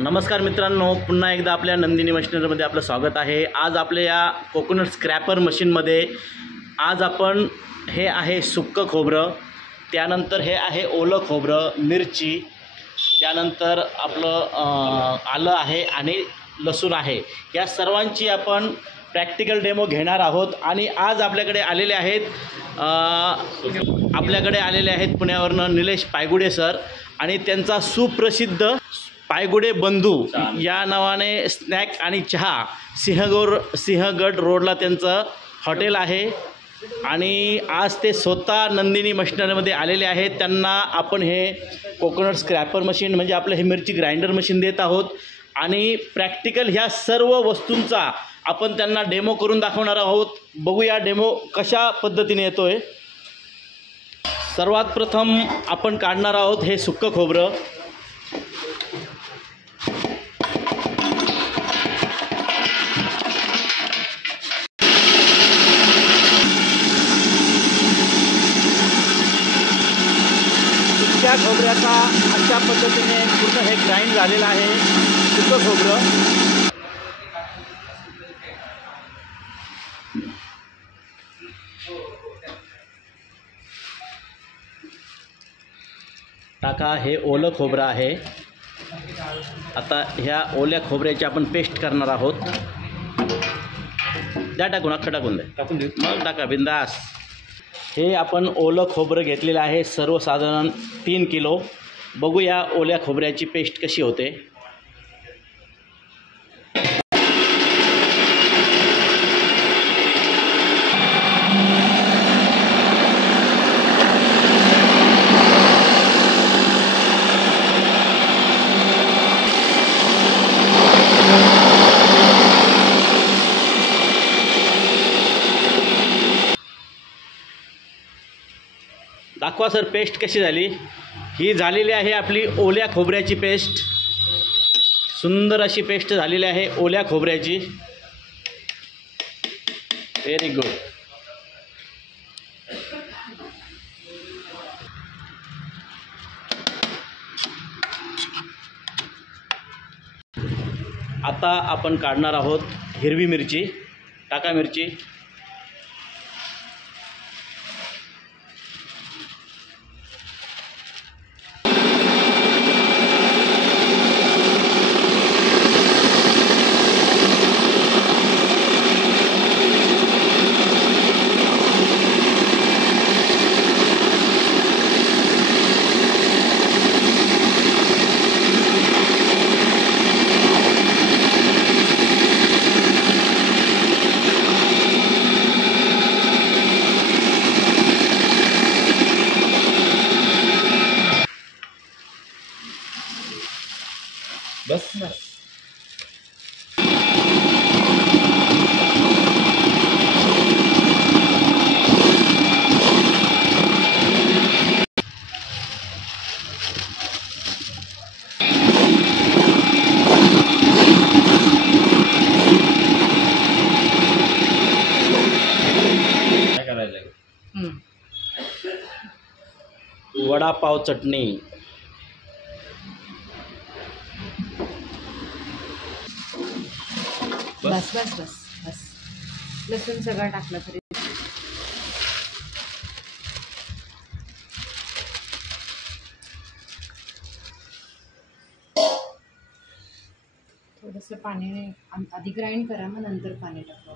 नमस्कार मित्रांनो, पुन्हा एकदा आपल्या नंदिनी मशिनरीमध्ये आपलं स्वागत आहे। आज आपल्या या कोकोनट स्क्रॅपर मशीनमध्ये आज आपण हे आहे सुक्कं खोबरं, त्यानंतर हे आहे ओलं खोबरं, मिरची, त्यानंतर आपलं आलं आहे आणि लसूण आहे। या सर्वांची आपण प्रॅक्टिकल डेमो घेणार आहोत। आणि आज आपल्याकडे आलेले आहेत पुण्यावरनं निलेश पायगुडे सर आणि त्यांचा सुप्रसिद्ध पायगुडे बंधू या नावाने स्नॅक आणि चहा सिंहगड रोडला त्यांचं हॉटेल आहे। आणि आज ते स्वतः नंदिनी मशिनरीमध्ये आलेले आहेत। त्यांना आपण हे कोकोनट स्क्रॅपर मशीन म्हणजे आपलं हे मिरची ग्राइंडर मशीन देत आहोत आणि प्रॅक्टिकल ह्या सर्व वस्तूंचा आपण त्यांना डेमो करून दाखवणार आहोत। बघूया डेमो कशा पद्धतीने येतोय। सर्वात प्रथम आपण काढणार आहोत हे सुक्कं खोबरं। सुक्या खोबऱ्याचा अशा पद्धतीने पूर्ण हे ग्राइंड झालेलं आहे सुक्कं खोबरं। टाका हे ओलं खोबरं आहे। आता ह्या ओल्या खोबऱ्याची आपण पेस्ट करणार आहोत। द्या टाकून, अख्खं टाकून द्या, टाकून देऊ मग टाका बिंदास। हे आपण ओलं खोबरं घेतलेलं आहे सर्वसाधारण 3 किलो। बघूया ओल्या खोबऱ्याची पेस्ट कशी होते। दाखवा सर पेस्ट कशी झाली। ही झालेली आहे आपली ओल्या खोबऱ्याची पेस्ट। सुंदर अशी पेस्ट झालेली आहे ओल्या खोबऱ्याची। Very good. आता आपण काढणार आहोत हिरवी मिरची। टाका मिरची। बस काय करायचं? वडापाव चटणी। बस बस बस बस लसूण सगळं टाकलं तरी थोडंसं पाणी आधी ग्राइंड करा, मग नंतर पाणी टाका।